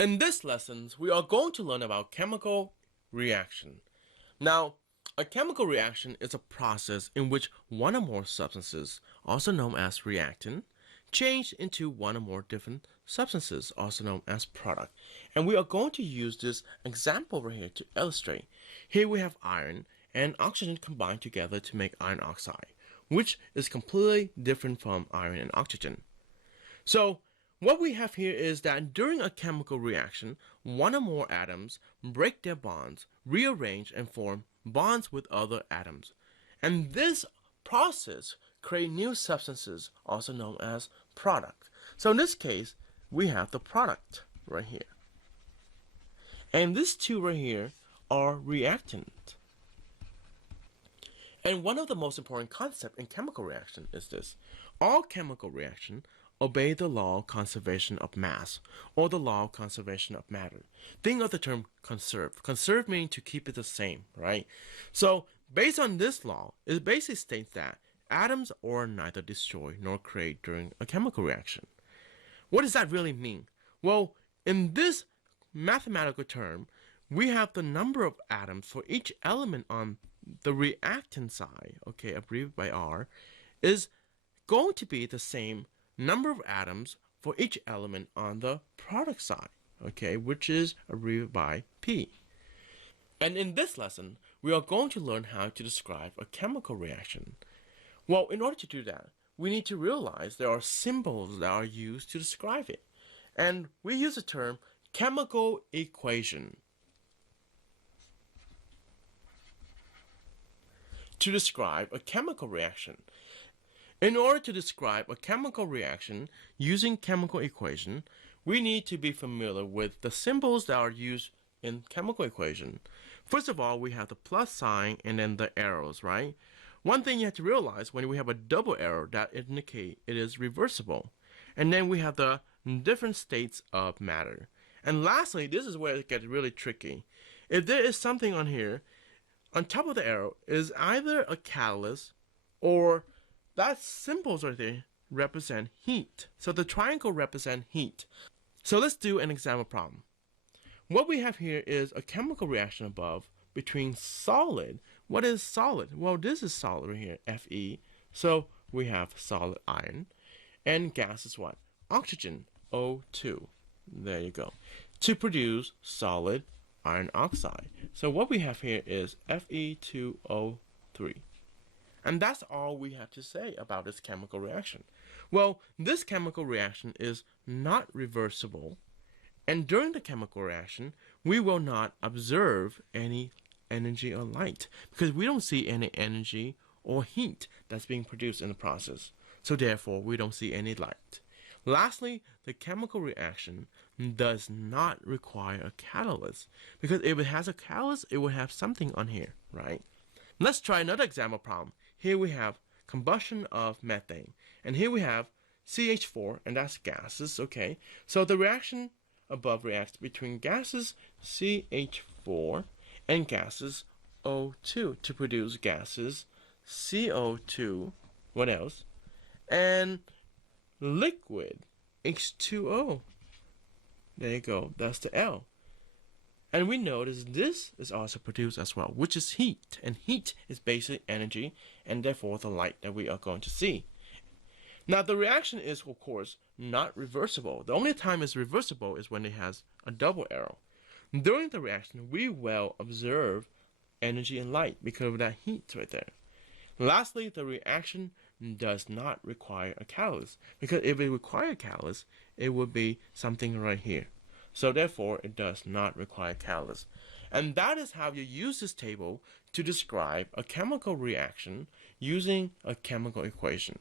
In this lesson, we are going to learn about chemical reaction. Now, a chemical reaction is a process in which one or more substances, also known as reactant, change into one or more different substances, also known as product. And we are going to use this example right here to illustrate. Here we have iron and oxygen combined together to make iron oxide, which is completely different from iron and oxygen. So, what we have here is that during a chemical reaction, one or more atoms break their bonds, rearrange, and form bonds with other atoms. And this process creates new substances, also known as product. So in this case, we have the product right here. And these two right here are reactant. And one of the most important concepts in chemical reaction is this. All chemical reaction obey the law of conservation of mass, or the law of conservation of matter. Think of the term conserve. Conserve meaning to keep it the same, right? So, based on this law, it basically states that atoms are neither destroyed nor created during a chemical reaction. What does that really mean? Well, in this mathematical term, we have the number of atoms for each element on the reactant side, okay, abbreviated by R, is going to be the same number of atoms for each element on the product side, okay, which is abbreviated by P. And in this lesson, we are going to learn how to describe a chemical reaction. Well, in order to do that, we need to realize there are symbols that are used to describe it. And we use the term chemical equation to describe a chemical reaction. In order to describe a chemical reaction using chemical equation, we need to be familiar with the symbols that are used in chemical equation. First of all, we have the plus sign and then the arrows, right? One thing you have to realize when we have a double arrow that indicate it is reversible. And then we have the different states of matter. And lastly, this is where it gets really tricky. If there is something on here, on top of the arrow is either a catalyst or that symbols right there represent heat. So the triangle represents heat. So let's do an example problem. What we have here is a chemical reaction above between solid. What is solid? Well, this is solid right here, Fe. So we have solid iron. And gas is what? Oxygen, O2. There you go. To produce solid iron oxide. So what we have here is Fe2O3. And that's all we have to say about this chemical reaction. Well, this chemical reaction is not reversible, and during the chemical reaction, we will not observe any energy or light because we don't see any energy or heat that's being produced in the process. So therefore, we don't see any light. Lastly, the chemical reaction does not require a catalyst because if it has a catalyst, it will have something on here, right? Let's try another example problem. Here we have combustion of methane. And here we have CH4, and that's gases, okay? So the reaction above reacts between gases CH4 and gases O2 to produce gases CO2, what else? And liquid H2O. There you go, that's the L. And we notice this is also produced as well, which is heat. And heat is basically energy, and therefore the light that we are going to see. Now the reaction is, of course, not reversible. The only time it's reversible is when it has a double arrow. During the reaction, we will observe energy and light because of that heat right there. Lastly, the reaction does not require a catalyst, because if it required a catalyst, it would be something right here. So therefore, it does not require catalyst. And that is how you use this table to describe a chemical reaction using a chemical equation.